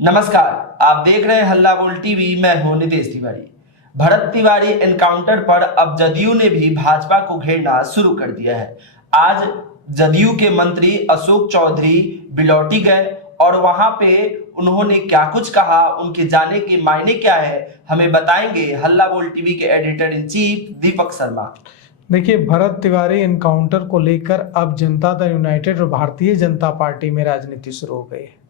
नमस्कार, आप देख रहे हैं हल्ला बोल टीवी। मैं हूं नितेश तिवारी। भरत तिवारी एनकाउंटर पर अब जदयू ने भी भाजपा को घेरना शुरू कर दिया है। आज जदयू के मंत्री अशोक चौधरी बिलौटी गए और वहां पे उन्होंने क्या कुछ कहा, उनके जाने के मायने क्या है, हमें बताएंगे हल्ला बोल टीवी के editor in chief Deepak Sharma. देखिए, भरत तिवारी एनकाउंटर को लेकर अब जनता दल यूनाइटेड और भारतीय जनता पार्टी में राजनीति शुरू हो गई है।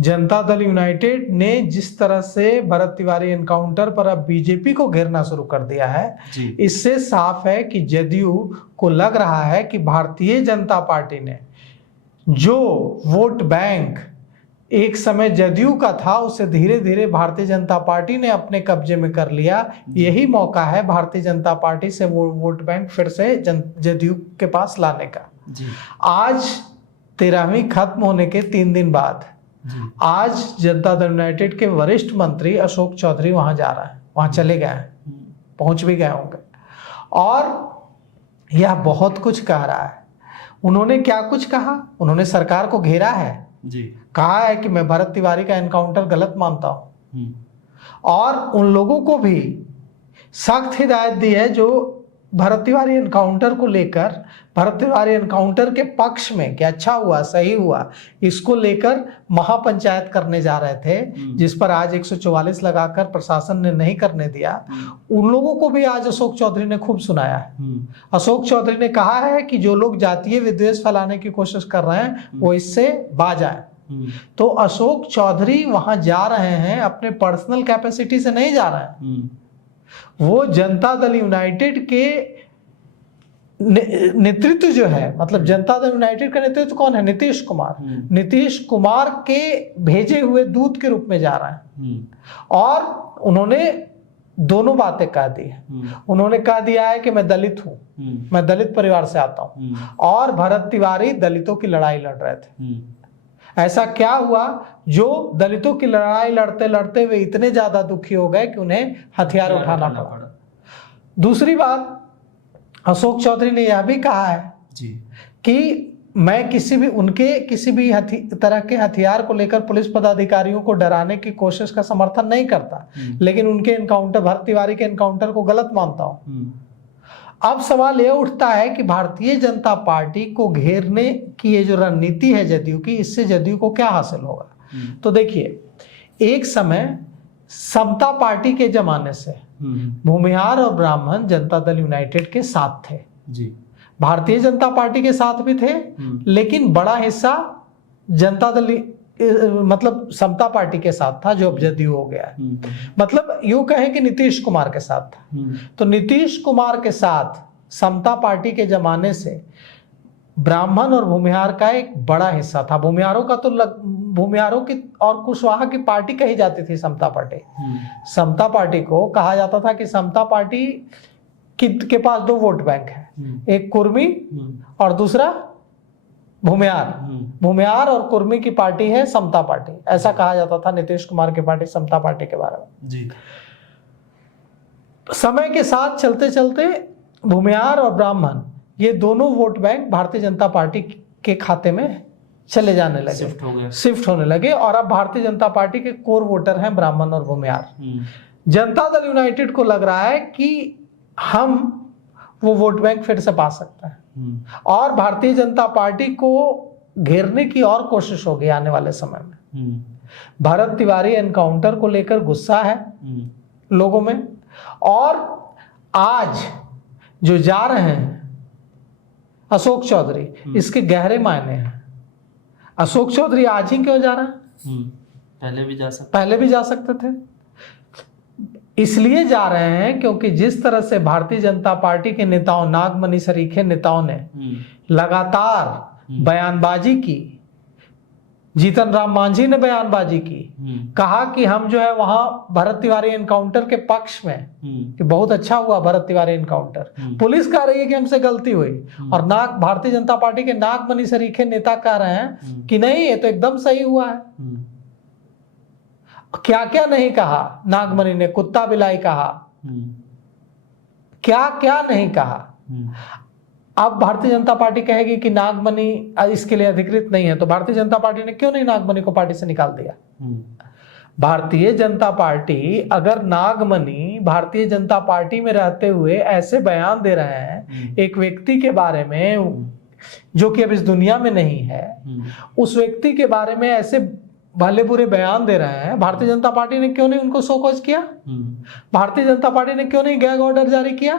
जनता दल यूनाइटेड ने जिस तरह से भरत तिवारी एनकाउंटर पर अब बीजेपी को घेरना शुरू कर दिया है, इससे साफ है कि जदयू को लग रहा है कि भारतीय जनता पार्टी ने जो वोट बैंक एक समय जदयू का था उसे धीरे धीरे भारतीय जनता पार्टी ने अपने कब्जे में कर लिया। यही मौका है भारतीय जनता पार्टी से वो वोट बैंक फिर से जदयू के पास लाने का। आज 13वीं खत्म होने के 3 दिन बाद आज जनता दल यूनाइटेड के वरिष्ठ मंत्री अशोक चौधरी वहां जा रहे हैं, वहां चले गए हैं, पहुंच भी गए होंगे और यह बहुत कुछ कह रहा है। उन्होंने क्या कुछ कहा? उन्होंने सरकार को घेरा है जी। कहा है कि मैं भरत तिवारी का एनकाउंटर गलत मानता हूं और उन लोगों को भी सख्त हिदायत दी है जो भरत तिवारी एनकाउंटर को लेकर, भरत तिवारी एनकाउंटर के पक्ष में कि अच्छा हुआ, सही हुआ, इसको लेकर महापंचायत करने जा रहे थे, जिस पर आज 144 लगाकर प्रशासन ने नहीं करने दिया। उन लोगों को भी आज अशोक चौधरी ने खूब सुनाया है। अशोक चौधरी ने कहा है कि जो लोग जातीय विद्वेष फैलाने की कोशिश कर रहे हैं वो इससे बाज आए। तो अशोक चौधरी वहां जा रहे हैं, अपने पर्सनल कैपेसिटी से नहीं जा रहे हैं, वो जनता दल यूनाइटेड के नेतृत्व जो है, मतलब जनता दल यूनाइटेड का नेतृत्व कौन है? नीतीश कुमार। नीतीश कुमार के भेजे हुए दूत के रूप में जा रहे हैं और उन्होंने दोनों बातें कह दी है। उन्होंने कह दिया है कि मैं दलित हूं, मैं दलित परिवार से आता हूं और भरत तिवारी दलितों की लड़ाई लड़ रहे थे। ऐसा क्या हुआ जो दलितों की लड़ाई लड़ते लड़ते वे इतने ज्यादा दुखी हो गए कि उन्हें हथियार उठाना पड़ा। दूसरी बात, अशोक चौधरी ने यह भी कहा है कि मैं किसी भी तरह के हथियार को लेकर पुलिस पदाधिकारियों को डराने की कोशिश का समर्थन नहीं करता, लेकिन उनके एनकाउंटर, भरत तिवारी के एनकाउंटर को गलत मानता हूं। अब सवाल यह उठता है कि भारतीय जनता पार्टी को घेरने की ये जो रणनीति है जदयू की, इससे जदयू को क्या हासिल होगा? तो देखिए, एक समय समता पार्टी के जमाने से भूमिहार और ब्राह्मण जनता दल यूनाइटेड के साथ थे जी। भारतीय जनता पार्टी के साथ भी थे, लेकिन बड़ा हिस्सा जनता दल मतलब समता पार्टी के साथ था, जो अब जदयू हो गया है। मतलब यूं कहें कि नीतीश कुमार के साथ था। तो नीतीश कुमार के साथ समता पार्टी के जमाने से ब्राह्मण और भूमिहार का एक बड़ा हिस्सा था। भूमिहारों का तो भूमिहारों की और कुशवाहा की पार्टी कही जाती थी समता पार्टी। समता पार्टी को कहा जाता था कि समता पार्टी के पास 2 वोट बैंक है, एक कुर्मी और दूसरा भूमिहार और कुर्मी की पार्टी है समता पार्टी। ऐसा कहा जाता था नीतीश कुमार की पार्टी समता पार्टी के बारे में जी। समय के साथ चलते चलते भूमिहार और ब्राह्मण ये दोनों vote bank Bharatiya Janata party के खाते में चले जाने लगे, शिफ्ट होने लगे और अब भारतीय जनता पार्टी के कोर वोटर हैं ब्राह्मण और भूमिहार। जनता दल यूनाइटेड को लग रहा है कि हम वो वोट बैंक फिर से पा सकते हैं और भारतीय जनता पार्टी को घेरने की और कोशिश होगी आने वाले समय में। भरत तिवारी एनकाउंटर को लेकर गुस्सा है लोगों में और आज जो जा रहे हैं अशोक चौधरी, इसके गहरे मायने हैं। अशोक चौधरी आज ही क्यों जा रहा है? पहले भी जा सकते थे। इसलिए जा रहे हैं क्योंकि जिस तरह से भारतीय जनता पार्टी के नेताओं, नागमणि सरीखे नेताओं ने लगातार बयानबाजी की, जीतन राम मांझी ने बयानबाजी की, कहा कि हम जो है वहां भरत तिवारी एनकाउंटर के पक्ष में कि बहुत अच्छा हुआ भरत तिवारी एनकाउंटर, पुलिस कह रही है कि हमसे गलती हुई और भारतीय जनता पार्टी के नागमणि सरीखे नेता कह रहे हैं कि नहीं, ये तो एकदम सही हुआ है। क्या क्या नहीं कहा नागमणि ने, कुत्ता बिलाई कहा, क्या क्या नहीं कहा। अब भारतीय जनता पार्टी कहेगी कि नागमणि इसके लिए अधिकृत नहीं है, तो भारतीय जनता पार्टी ने क्यों नहीं नागमणि को पार्टी से निकाल दिया? भारतीय जनता पार्टी अगर नागमणि भारतीय जनता पार्टी में रहते हुए ऐसे बयान दे रहे हैं एक व्यक्ति के बारे में जो कि अब इस दुनिया में नहीं है, उस व्यक्ति के बारे में ऐसे भले बुरे बयान दे रहे हैं, भारतीय जनता पार्टी ने क्यों नहीं उनको शोकॉज किया? भारतीय जनता पार्टी ने क्यों नहीं गैग ऑर्डर जारी किया?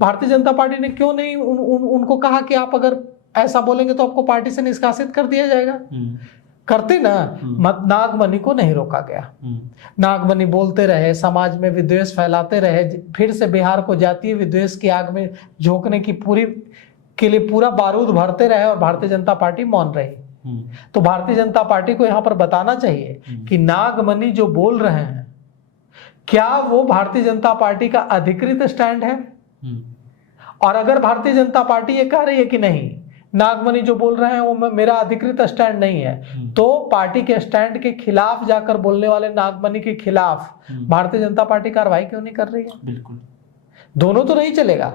भारतीय जनता पार्टी ने क्यों नहीं उनको कहा कि आप अगर ऐसा बोलेंगे तो आपको पार्टी से निष्कासित कर दिया जाएगा? करते ना। नागमणि को नहीं रोका गया। नागमणि बोलते रहे, समाज में विद्वेष फैलाते रहे, फिर से बिहार को जातीय विद्वेष की आग में झोंकने की के लिए पूरा बारूद भरते रहे और भारतीय जनता पार्टी मौन रही। तो भारतीय जनता पार्टी को यहां पर बताना चाहिए कि नागमणि जो बोल रहे हैं क्या वो भारतीय जनता पार्टी का अधिकृत स्टैंड है? और अगर भारतीय जनता पार्टी ये कह रही है कि नहीं, नागमणि जो बोल रहे हैं वो मेरा अधिकृत स्टैंड नहीं है, तो पार्टी के स्टैंड के खिलाफ जाकर बोलने वाले नागमणि के खिलाफ भारतीय जनता पार्टी कार्रवाई क्यों नहीं कर रही है? बिल्कुल, दोनों तो नहीं चलेगा।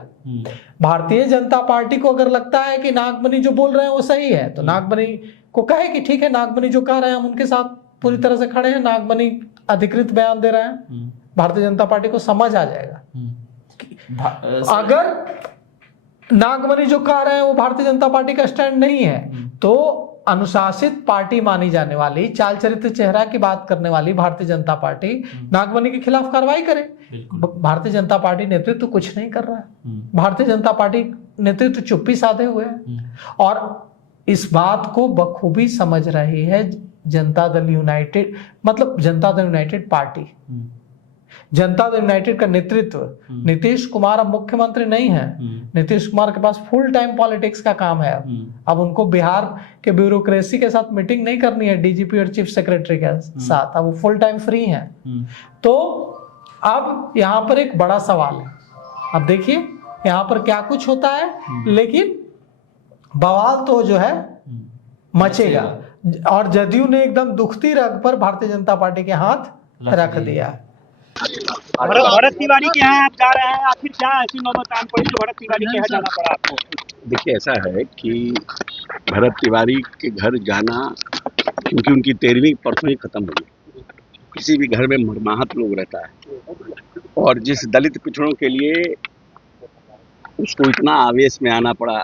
भारतीय जनता पार्टी को अगर लगता है कि नागमणि जो बोल रहे हैं वो सही है तो नागमणि को कहे कि ठीक है, नागमणि जो कह रहे हैं हम उनके साथ पूरी तरह से खड़े हैं, नागमणि अधिकृत बयान दे रहे हैं, भारतीय जनता पार्टी को समझ आ जाएगा। अगर नागमणि जो कह रहे हैं वो भारतीय जनता पार्टी का स्टैंड नहीं है तो अनुशासित पार्टी मानी जाने वाली, चाल चरित्र चेहरा की बात करने वाली भारतीय जनता पार्टी नागमणि के खिलाफ कार्रवाई करे। भारतीय जनता पार्टी नेतृत्व कुछ नहीं कर रहा है। भारतीय जनता पार्टी नेतृत्व चुप्पी साधे हुए है और इस बात को बखूबी समझ रही है जनता दल यूनाइटेड, मतलब Janata Dal United party. Janata Dal United का नेतृत्व, नीतीश कुमार अब मुख्यमंत्री नहीं है, नीतीश कुमार के पास फुल टाइम पॉलिटिक्स का काम है। अब उनको बिहार के ब्यूरोक्रेसी के साथ मीटिंग नहीं करनी है, डीजीपी और चीफ सेक्रेटरी के साथ, अब वो फुल टाइम फ्री हैं। तो अब यहाँ पर एक बड़ा सवाल है, अब देखिए यहाँ पर क्या कुछ होता है, लेकिन बवाल तो जो है मचेगा। और जदयू ने एकदम दुखती रग पर भारतीय जनता पार्टी के हाथ रख दिया। भरत तिवारी के यहाँ आप जा रहे हैं, आखिर क्या ऐसी नौबत आन पड़ी जो भरत तिवारी के यहाँ जाना पड़ा आपको? देखिए, ऐसा है कि भरत तिवारी के घर जाना, क्योंकि उनकी 13वीं परसों ही खत्म हुई। किसी भी घर में मरमाहत लोग रहता है और जिस दलित पिछड़ों के लिए उसको इतना आवेश में आना पड़ा,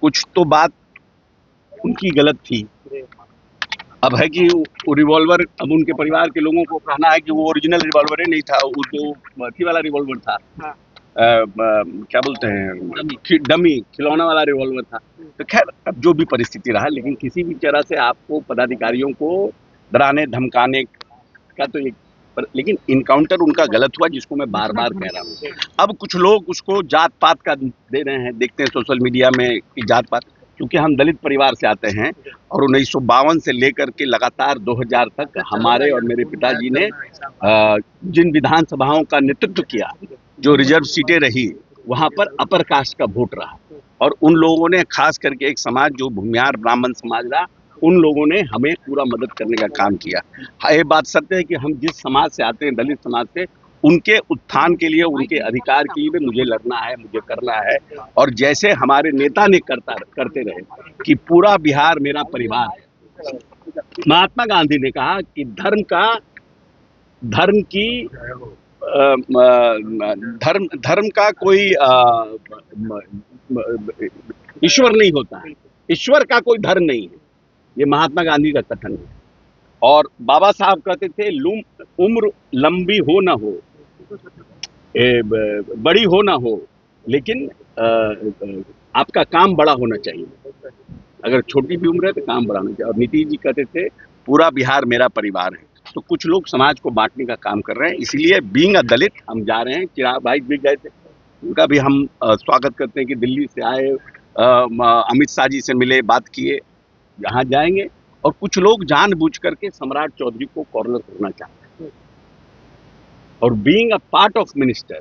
कुछ तो बात उनकी गलत थी। अब है कि वो रिवॉल्वर, अब उनके परिवार के लोगों को कहना है कि वो ओरिजिनल रिवॉल्वर ही नहीं था, वो तो अथी वाला रिवॉल्वर था। हाँ। क्या बोलते हैं, डमी खिलौना वाला रिवॉल्वर था। तो खैर, अब जो भी परिस्थिति रहा, लेकिन किसी भी तरह से आपको पदाधिकारियों को डराने धमकाने का तो एक, लेकिन इनकाउंटर उनका गलत हुआ, जिसको मैं बार बार कह रहा हूँ। अब कुछ लोग उसको जात पात का दे रहे हैं, देखते हैं सोशल मीडिया में कि जात पात, क्योंकि हम दलित परिवार से आते हैं और 1952 से लेकर के लगातार 2000 तक हमारे और मेरे पिताजी ने जिन विधानसभाओं का नेतृत्व किया, जो रिजर्व सीटें रही, वहां पर अपर कास्ट का वोट रहा और उन लोगों ने, खास करके एक समाज जो भूमिहार ब्राह्मण समाज रहा, उन लोगों ने हमें पूरा मदद करने का काम किया। हाँ, ये बात सत्य है कि हम जिस समाज से आते हैं, दलित समाज से, उनके उत्थान के लिए, उनके अधिकार के लिए मुझे लड़ना है, मुझे करना है। और जैसे हमारे नेता ने करते रहे कि पूरा बिहार मेरा परिवार है। महात्मा गांधी ने कहा कि धर्म का कोई ईश्वर नहीं होता है, ईश्वर का कोई धर्म नहीं है। ये महात्मा गांधी का कथन है। और बाबा साहब कहते थे, उम्र लंबी हो ना हो, बड़ी हो ना हो, लेकिन आपका काम बड़ा होना चाहिए। अगर छोटी भी उम्र है तो काम बड़ा होना चाहिए। और नीतीश जी कहते थे, पूरा बिहार मेरा परिवार है। तो कुछ लोग समाज को बांटने का काम कर रहे हैं, इसलिए बीइंग अ दलित हम जा रहे हैं। चिराग भाई भी गए थे, उनका भी हम स्वागत करते हैं कि दिल्ली से आए, अमित शाह जी से मिले, बात किए, यहाँ जाएंगे। और कुछ लोग जानबूझ करके सम्राट चौधरी को कॉर्नर करना चाहते हैं। और being a part of minister,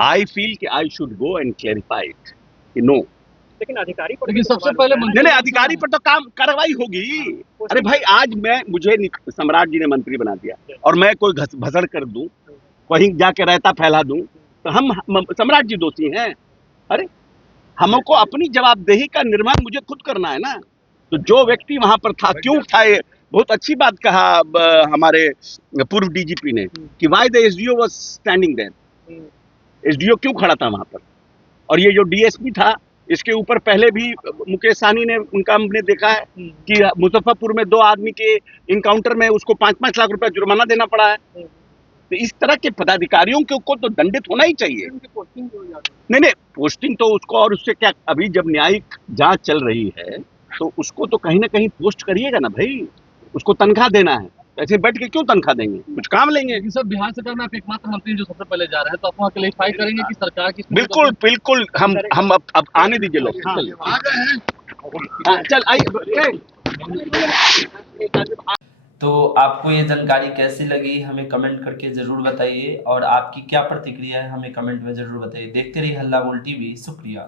I feel कि I should go and clarify it कि नो। लेकिन अधिकारी पर, लेकिन सबसे पहले नहीं, अधिकारी पर तो काम कार्रवाई होगी। अरे भाई, आज मुझे सम्राट जी ने मंत्री बना दिया और मैं कोई भसड़ कर दूं, कहीं जाके रायता फैला दूं, तो हम सम्राट जी दोषी हैं? अरे, हमको अपनी जवाबदेही का निर्माण मुझे खुद करना है ना। तो जो व्यक्ति वहां पर था, क्यों था बहुत अच्छी बात कहा हमारे पूर्व डीजीपी ने कि why the SDO was standing there, SDO क्यों खड़ा था वहां पर। और ये जो डीएसपी था, इसके ऊपर पहले भी मुकेश सहनी ने, उनका हमने देखा है कि मुजफ्फरपुर में 2 आदमी के इनकाउंटर में उसको 5-5 लाख रुपया जुर्माना देना पड़ा है। तो इस तरह के पदाधिकारियों को तो दंडित होना ही चाहिए। नहीं, पोस्टिंग तो उसको, और उससे क्या, अभी जब न्यायिक जांच चल रही है तो उसको तो कहीं ना कहीं पोस्ट करिएगा ना भाई, उसको तनख्वाह देना है, ऐसे बैठ के क्यों तनख्वाह देंगे, कुछ काम लेंगे। ये सब बिहार सरकार में आप एकमात्र मंत्री जो सबसे पहले जा रहे हैं, तो आप वहाँ क्लेरिफाई करेंगे कि सरकार की बिल्कुल बिल्कुल, हम अब आने दीजिए लोग, चलिए चल आइए। तो आपको ये जानकारी कैसी लगी हमें कमेंट करके जरूर बताइए, और आपकी क्या प्रतिक्रिया है हमें कमेंट में जरूर बताइए। देखते रहिए हल्ला बोल टीवी। शुक्रिया।